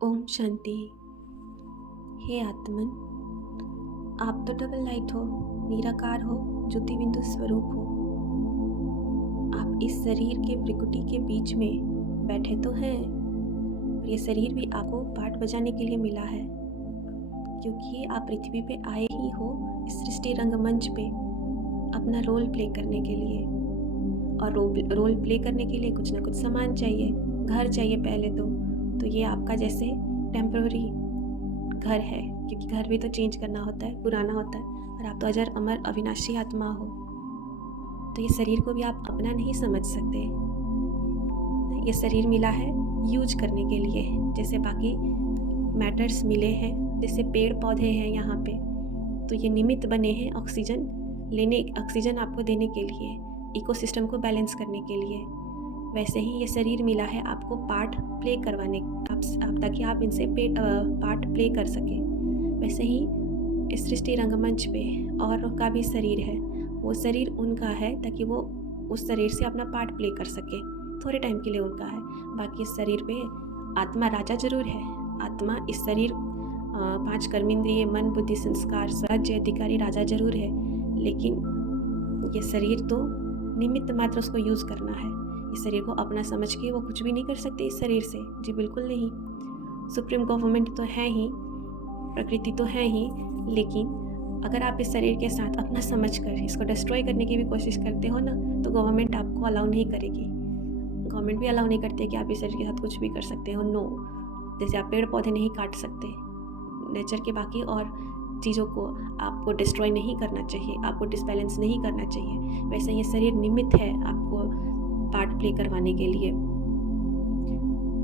ओम शांति। हे आत्मन, आप तो double light हो, निराकार हो, ज्योति बिंदु स्वरूप हो। आप इस शरीर के भ्रिकुटी के बीच में बैठे तो हैं, पर ये शरीर भी आपको पाठ बजाने के लिए मिला है, क्योंकि आप पृथ्वी पे आए ही हो इस सृष्टि रंगमंच पे अपना रोल प्ले करने के लिए। और रोल प्ले करने के लिए कुछ ना कुछ सामान चाहिए, घर चाहिए पहले तो ये आपका जैसे टेम्पररी घर है, क्योंकि घर भी तो चेंज करना होता है, पुराना होता है, और आप तो अजर अमर अविनाशी आत्मा हो। तो ये शरीर को भी आप अपना नहीं समझ सकते। ये शरीर मिला है यूज करने के लिए, जैसे बाकी मैटर्स मिले हैं, जैसे पेड़ पौधे हैं यहाँ पे, तो ये निमित्त बने हैं ऑक्सीजन आपको देने के लिए, इकोसिस्टम को बैलेंस करने के लिए। वैसे ही ये शरीर मिला है आपको पार्ट प्ले करवाने ताकि आप इनसे पार्ट प्ले कर सकें। वैसे ही इस सृष्टि रंगमंच पे और का भी शरीर है, वो शरीर उनका है ताकि वो उस शरीर से अपना पार्ट प्ले कर सके, थोड़े टाइम के लिए उनका है। बाकी इस शरीर पे आत्मा राजा जरूर है। आत्मा इस शरीर 5 कर्मेंद्रिय, मन, बुद्धि, संस्कार, स्वराज्य अधिकारी राजा जरूर है, लेकिन ये शरीर तो निमित्त मात्र उसको यूज़ करना है। इस शरीर को अपना समझ के वो कुछ भी नहीं कर सकते इस शरीर से, जी बिल्कुल नहीं। सुप्रीम गवर्नमेंट तो है ही, प्रकृति तो है ही, लेकिन अगर आप इस शरीर के साथ अपना समझ कर इसको डिस्ट्रॉय करने की भी कोशिश करते हो ना, तो गवर्नमेंट आपको अलाउ नहीं करेगी। गवर्नमेंट भी अलाउ नहीं करती है कि आप इस शरीर के साथ कुछ भी कर सकते हो, नो। जैसे आप पेड़ पौधे नहीं काट सकते, नेचर के बाकी और चीज़ों को आपको डिस्ट्रॉय नहीं करना चाहिए, आपको डिसबैलेंस नहीं करना चाहिए। वैसे ये शरीर निमित्त है आपको पार्ट प्ले करवाने के लिए।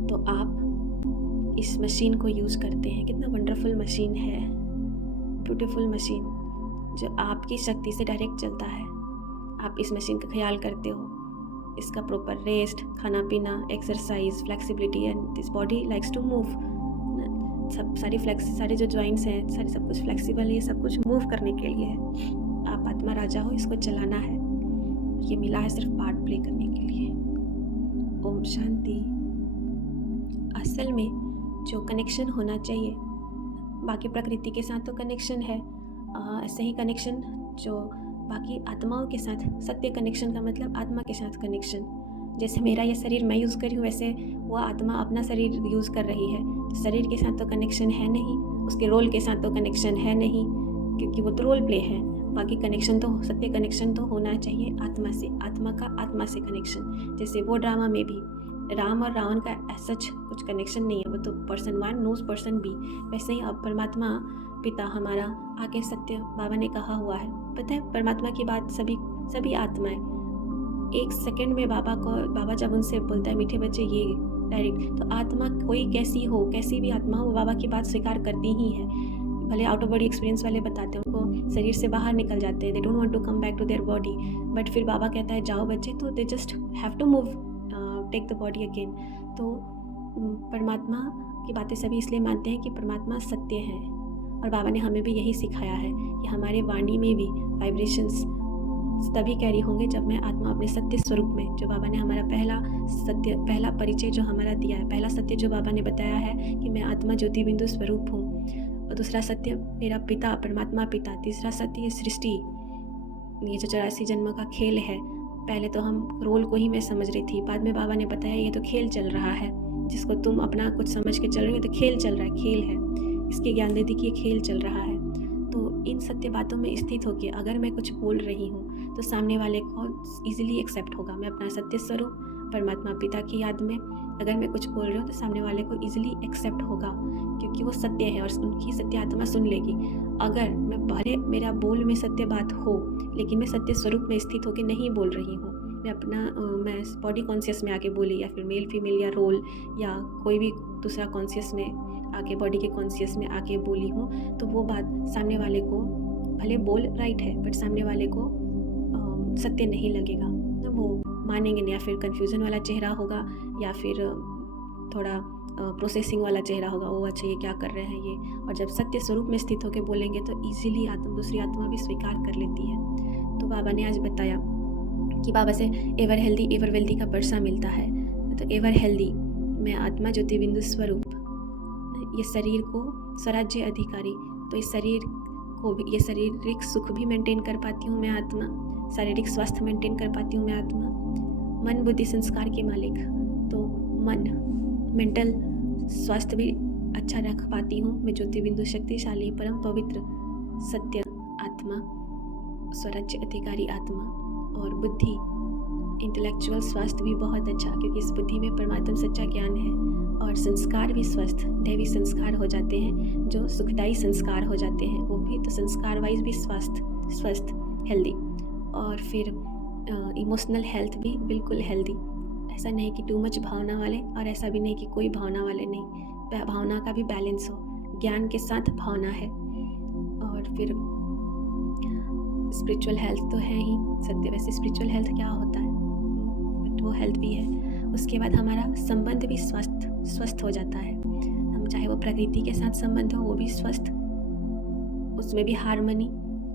तो आप इस मशीन को यूज़ करते हैं। कितना वंडरफुल मशीन है, ब्यूटीफुल मशीन, जो आपकी शक्ति से डायरेक्ट चलता है। आप इस मशीन का ख्याल करते हो, इसका प्रॉपर रेस्ट, खाना पीना, exercise, flexibility, and this body likes to move. सारे जो जॉइंट्स हैं, सब कुछ फ्लेक्सिबल है, ये सब कुछ मूव करने के लिए है। आप आत्मा राजा हो, इसको चलाना है। ये मिला है सिर्फ पार्ट प्ले करने के लिए। ओम शांति। असल में जो कनेक्शन होना चाहिए, बाकी प्रकृति के साथ तो कनेक्शन है, ऐसे ही कनेक्शन जो बाकी आत्माओं के साथ, सत्य कनेक्शन का मतलब आत्मा के साथ कनेक्शन। जैसे मेरा ये शरीर मैं यूज़ कर रही हूँ, वैसे वो आत्मा अपना शरीर यूज़ कर रही है। तो शरीर के साथ तो कनेक्शन है नहीं, उसके रोल के साथ तो कनेक्शन है नहीं, क्योंकि वो तो रोल प्ले है। बाकी कनेक्शन तो, सत्य कनेक्शन तो होना चाहिए आत्मा से, आत्मा का आत्मा से कनेक्शन। जैसे वो ड्रामा में भी राम और रावण का सच कुछ कनेक्शन नहीं है, वो तो पर्सन 1 नोज पर्सन बी। वैसे ही अब परमात्मा पिता हमारा आके सत्य बाबा ने कहा हुआ है, पता है परमात्मा की बात सभी आत्माएं एक सेकंड में बाबा जब उनसे बोलता है मीठे बच्चे ये डायरेक्ट, तो आत्मा कोई कैसी हो, कैसी भी आत्मा हो, वो बाबा की बात स्वीकार करती ही है। भले आउट ऑफ बॉडी एक्सपीरियंस वाले बताते हैं, उनको शरीर से बाहर निकल जाते हैं, they don't want to come back to their body, but फिर बाबा कहता है जाओ बच्चे, तो they just have to move, take the body again. तो परमात्मा की बातें सभी इसलिए मानते हैं कि परमात्मा सत्य है, और बाबा ने हमें भी यही सिखाया है कि हमारे वाणी में भी वाइब्रेशंस तभी कैरी होंगे जब मैं आत्मा अपने सत्य स्वरूप में, जो बाबा ने हमारा पहला परिचय जो हमारा दिया है, पहला सत्य जो बाबा ने बताया है कि मैं आत्मा ज्योति बिंदु स्वरूप हूँ, और दूसरा सत्य मेरा पिता परमात्मा पिता, तीसरा सत्य सृष्टि, ये जो 84 जन्म का खेल है। पहले तो हम रोल को ही मैं समझ रही थी, बाद में बाबा ने बताया ये तो खेल चल रहा है, जिसको तुम अपना कुछ समझ के चल रहे हो, तो खेल चल रहा है, खेल है। इसके ज्ञान दे दी कि ये खेल चल रहा है। तो इन सत्य बातों में स्थित होकर अगर मैं कुछ बोल रही हूँ तो सामने वाले को ईजिली एक्सेप्ट होगा। मैं अपना सत्य स्वरूप परमात्मा पिता की याद में अगर मैं कुछ बोल रही हूँ तो सामने वाले को ईजिली एक्सेप्ट होगा, क्योंकि वो सत्य है और उनकी सत्य आत्मा सुन लेगी। अगर मैं भले मेरा बोल में सत्य बात हो, लेकिन मैं सत्य स्वरूप में स्थित होकर नहीं बोल रही हूँ, मैं बॉडी कॉन्शियस में आके बोली, या फिर मेल फीमेल या रोल या कोई भी दूसरा कॉन्शियस में आके, बॉडी के कॉन्शियस में आके बोली हूँ, तो वो बात सामने वाले को भले बोल राइट है, बट सामने वाले को सत्य नहीं लगेगा, वो मानेंगे नहीं, या फिर कन्फ्यूज़न वाला चेहरा होगा, या फिर थोड़ा प्रोसेसिंग वाला चेहरा होगा, वो अच्छा ये क्या कर रहे हैं ये। और जब सत्य स्वरूप में स्थित होकर बोलेंगे तो ईजिली दूसरी आत्मा भी स्वीकार कर लेती है। तो बाबा ने आज बताया कि बाबा से एवर हेल्दी एवर वेल्दी का बरसा मिलता है। तो एवर हेल्दी, मैं आत्मा ज्योति बिंदु स्वरूप ये शरीर को स्वराज्य अधिकारी, तो इस शरीर को भी, ये शारीरिक सुख भी मेंटेन कर पाती हूँ मैं आत्मा, शारीरिक स्वास्थ्य मेंटेन कर पाती हूँ मैं आत्मा। मन बुद्धि संस्कार के मालिक, तो मन मेंटल स्वास्थ्य भी अच्छा रख पाती हूँ मैं, ज्योति बिंदु शक्तिशाली परम पवित्र सत्य आत्मा, स्वराज्य अधिकारी आत्मा। और बुद्धि इंटेलेक्चुअल स्वास्थ्य भी बहुत अच्छा, क्योंकि इस बुद्धि में परमात्मा सच्चा ज्ञान है। और संस्कार भी स्वस्थ, दैवी संस्कार हो जाते हैं, जो सुखदायी संस्कार हो जाते हैं, वो भी तो संस्कार वाइज भी स्वस्थ हेल्दी। और फिर इमोशनल हेल्थ भी बिल्कुल हेल्दी, ऐसा नहीं कि टू मच भावना वाले और ऐसा भी नहीं कि कोई भावना वाले नहीं, भावना का भी बैलेंस हो, ज्ञान के साथ भावना है। और फिर स्पिरिचुअल हेल्थ तो है ही सत्य, वैसे स्पिरिचुअल हेल्थ क्या होता है, बट वो हेल्थ भी है। उसके बाद हमारा संबंध भी स्वस्थ हो जाता है, हम चाहे वो प्रकृति के साथ संबंध हो वो भी स्वस्थ, उसमें भी हार्मनी,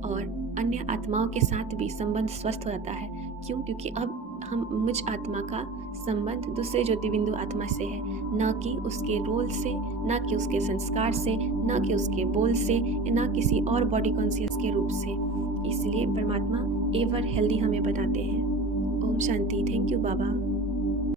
और अन्य आत्माओं के साथ भी संबंध स्वस्थ हो जाता है। क्यों? क्योंकि अब मुझ आत्मा का संबंध दूसरे ज्योति बिंदु आत्मा से है, न कि उसके रोल से, न कि उसके संस्कार से, न कि उसके बोल से, न किसी और बॉडी कॉन्शियस के रूप से। इसलिए परमात्मा एवर हेल्दी हमें बताते हैं। ओम शांति। Thank you Baba.